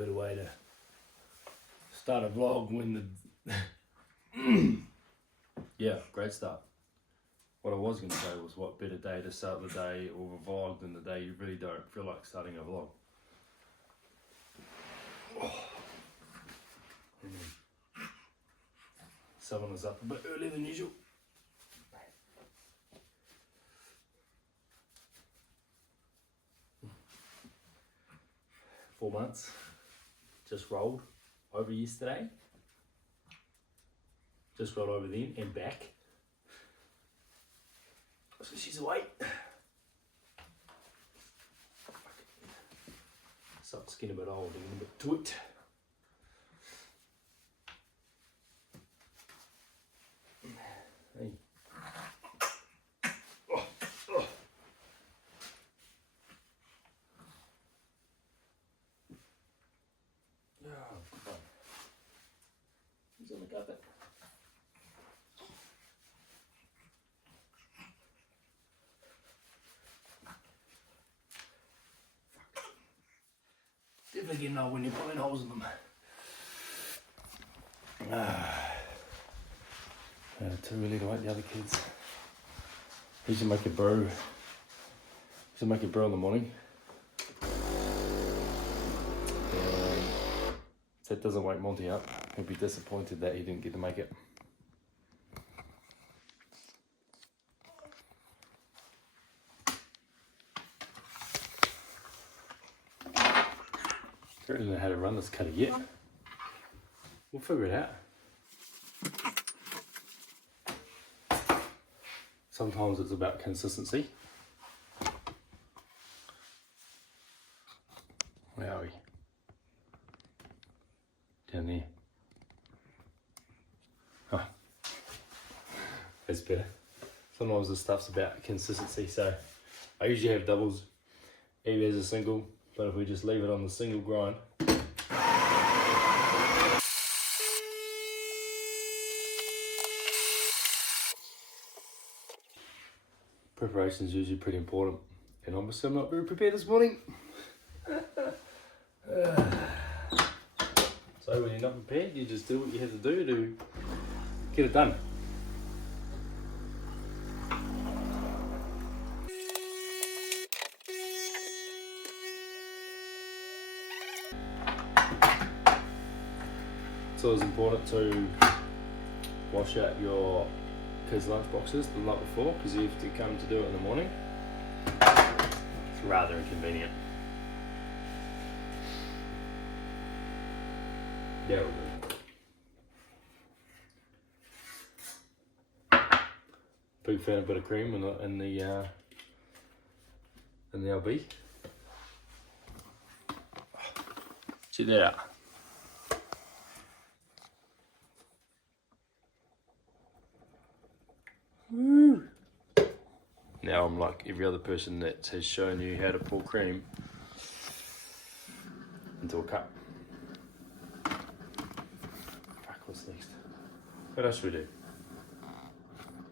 better way to start a vlog when the yeah, great start. What I was going to say was, what better day to start the day or a vlog than the day you really don't feel like starting a vlog. Someone is up a bit earlier than usual. 4 months, just rolled over yesterday. Just rolled over then and back. So she's awake. Starts getting a bit old and a bit twit. Hey. Oh, oh. Oh, he's on the carpet. Definitely getting old when you're pulling holes in them. Too early to wake the other kids. He should make a brew. He should make a brew in the morning. If that doesn't wake Monty up, he'll be disappointed that he didn't get to make it. I don't know how to run this cutter yet. We'll figure it out. Sometimes it's about consistency. Where are we? Down there. Oh, that's better. Sometimes the stuff's about consistency, so I usually have doubles. Evie has a single, but if we just leave it on the single grind, preparation is usually pretty important, and obviously I'm not very prepared this morning. So when you're not prepared, you just do what you have to do to get it done. It's always important to wash out your kids' lunch boxes the night before, because you have to come to do it in the morning. It's rather inconvenient. There we go. Big fan of a bit of cream in the LB. Check that out. Woo. Now I'm like every other person that has shown you how to pour cream into a cup. Fuck, what's next? What else should we do?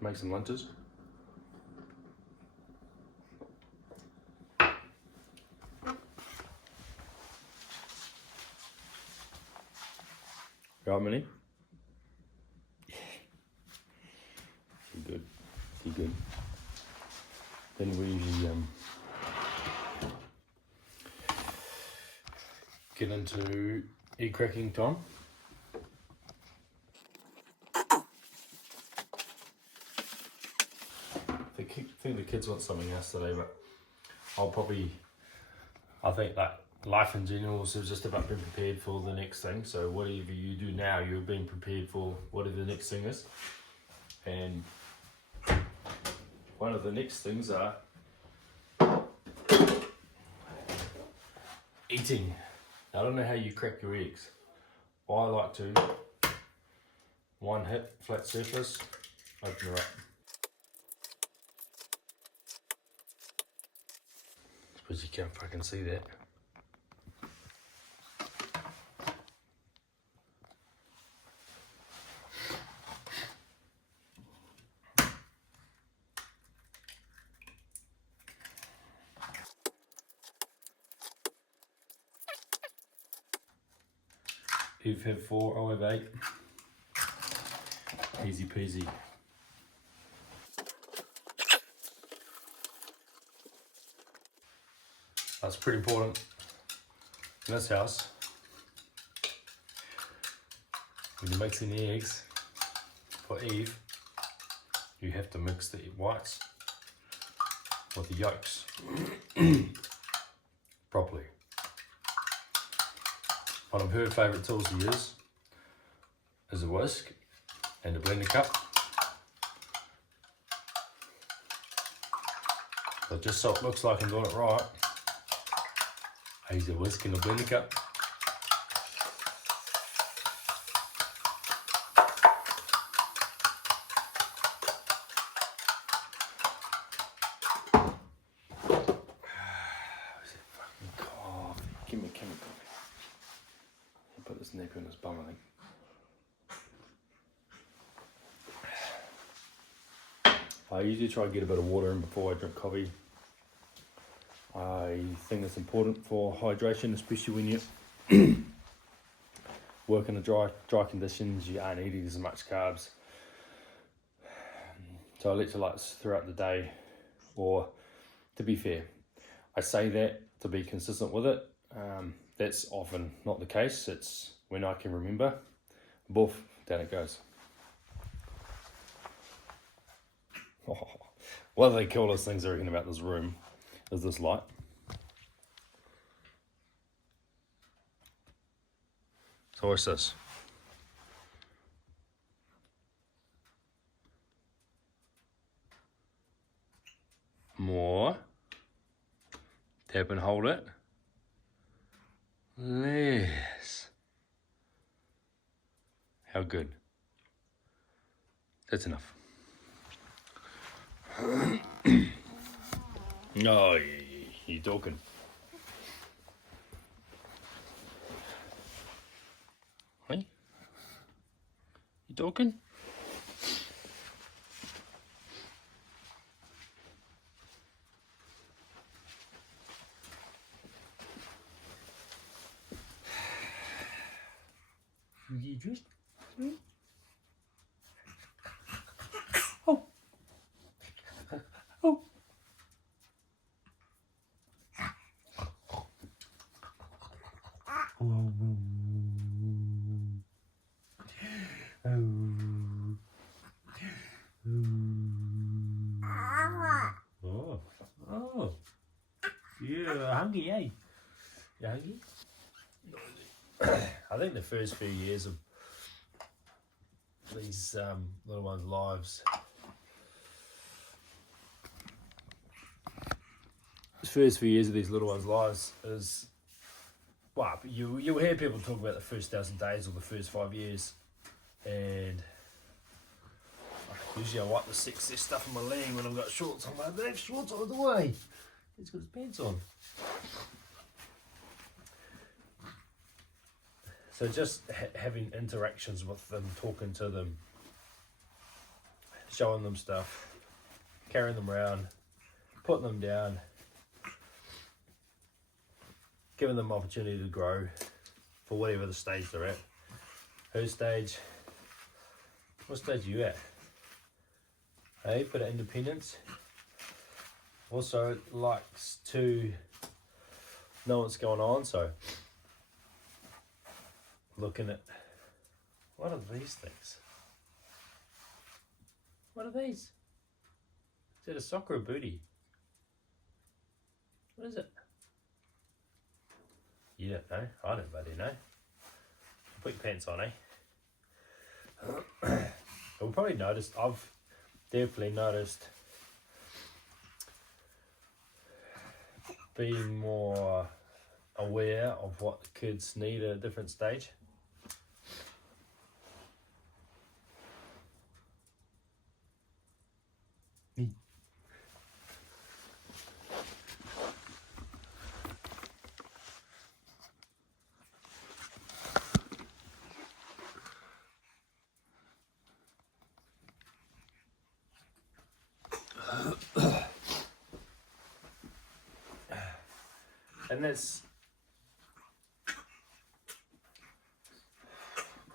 Make some lunches. Right, Minnie? You good? You good? Then we usually get into egg cracking time. I think the kids want something else today, but I think that life in general is just about being prepared for the next thing. So whatever you do now, you're being prepared for whatever the next thing is. And one of the next things are eating. I don't know how you crack your eggs. I like to one hit, flat surface, open her up. Suppose you can't fucking see that. You've had 4, I'll have 8. Easy peasy. That's pretty important in this house. When you're mixing the eggs for Eve, you have to mix the whites with the yolks properly. One of her favourite tools to use is a whisk and a blender cup. But just so it looks like I'm doing it right, I use a whisk and a blender cup. Give me coffee. I'll put this nappy on his bum, I think. I usually try to get a bit of water in before I drink coffee. I think it's important for hydration, especially when you work in the dry conditions. You aren't eating as much carbs. So electrolytes throughout the day, or to be fair, I say that to be consistent with it. That's often not the case. It's when I can remember, boof, down it goes. Oh, one of the coolest things I reckon about this room is this light. So what's this? More. Tap and hold it. Less. How good? That's enough. No, you're talking. Hey? You talking? You just... Oh. Oh. Oh. Oh. Yeah, hungry, eh? You hungry? I think the first few years of these little ones' lives, is, well, you hear people talk about the first 1,000 days or the first 5 years, and usually I wipe the excess stuff on my leg when I've got shorts. I'm like, they have shorts all the way. He's got his pants on. So just having interactions with them, talking to them, showing them stuff, carrying them around, putting them down, giving them opportunity to grow for whatever the stage they're at. Her stage, what stage are you at? Hey, bit of independence. Also likes to know what's going on, so looking at, what are these things? What are these? Is that a sock or a booty? What is it? You don't know. I don't bloody know. Put your pants on, eh? You'll probably notice, I've definitely noticed being more aware of what the kids need at a different stage. And that's,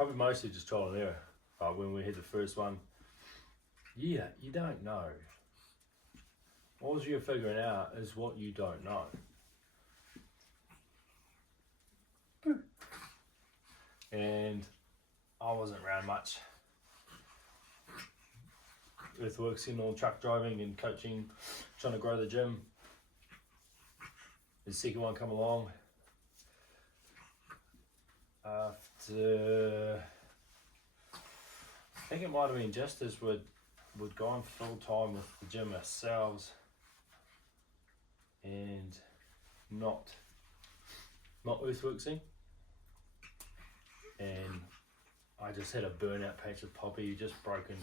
probably mostly just trial and error. When we hit the first one, yeah, you don't know. All you're figuring out is what you don't know. And I wasn't around much. Earthworksing or truck driving and coaching, trying to grow the gym. The second one come along. After, I think it might have been just as we'd gone full time with the gym ourselves and not earthworksing. And I just had a burnout patch of Poppy, just broken.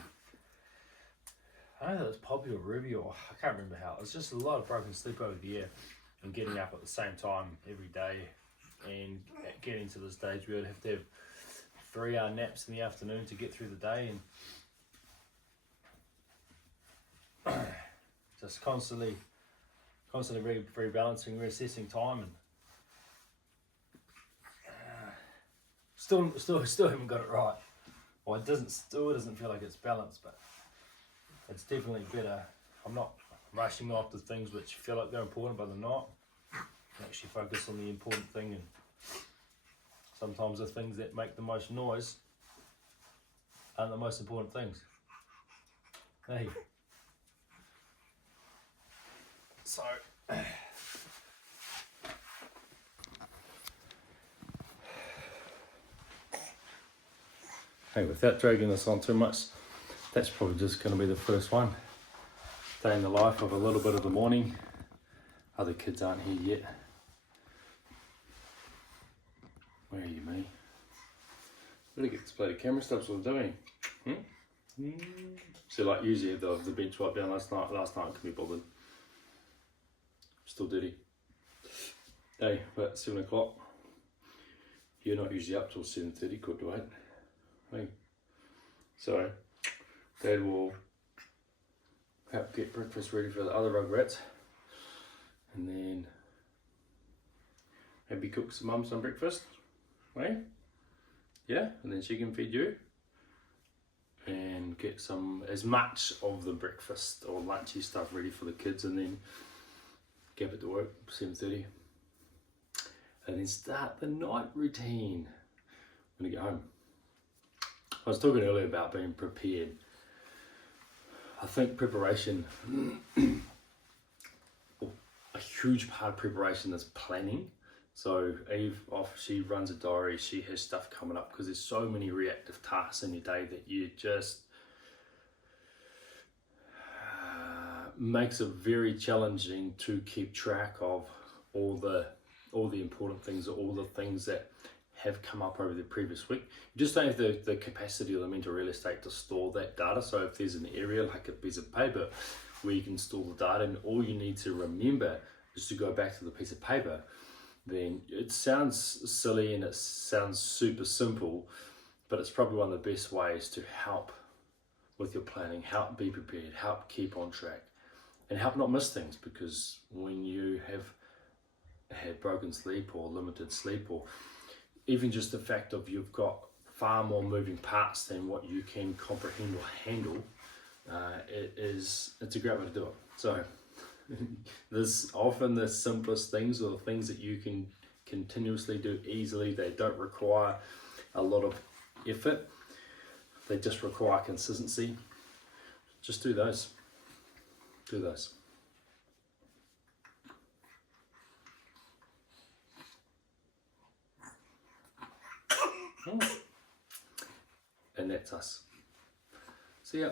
I don't know if it was Poppy or Ruby, or I can't remember how. It was just a lot of broken sleep over the year and getting up at the same time every day and getting to the stage where I'd have to have 3-hour naps in the afternoon to get through the day, and just constantly rebalancing, reassessing time, and still haven't got it right. Well, still doesn't feel like it's balanced, but it's definitely better. I'm not rushing off to things which feel like they're important, but they're not. I actually focus on the important thing, and sometimes the things that make the most noise aren't the most important things. Hey. So, hey, without dragging this on too much, that's probably just going to be the first one. Day in the life of a little bit of the morning. Other kids aren't here yet. Where are you, me? Really get this bloody camera stuff what I'm doing. So like usually the bench wiped down last night couldn't be bothered. Still dirty. Hey, about 7 o'clock. You're not usually up till 7:30, quarter to 8. Hey. So Dad will help get breakfast ready for the other rugrats, and then maybe cook Mum some breakfast, right? Yeah, and then she can feed you, and get as much of the breakfast or lunchy stuff ready for the kids, and then get it to work 7:30, and then start the night routine when I get home. I was talking earlier about being prepared. I think preparation, a huge part of preparation is planning. So Eve, she runs a diary, she has stuff coming up because there's so many reactive tasks in your day that you just makes it very challenging to keep track of all the important things, or all the things that have come up over the previous week. You just don't have the capacity or the mental real estate to store that data. So if there's an area like a piece of paper where you can store the data, and all you need to remember is to go back to the piece of paper, then it sounds silly and it sounds super simple, but it's probably one of the best ways to help with your planning, help be prepared, help keep on track, and help not miss things. Because when you have had broken sleep or limited sleep, or even just the fact of you've got far more moving parts than what you can comprehend or handle, it's a great way to do it. So there's often the simplest things, or the things that you can continuously do easily. They don't require a lot of effort. They just require consistency. Just do those. Do those. And that's us. See ya.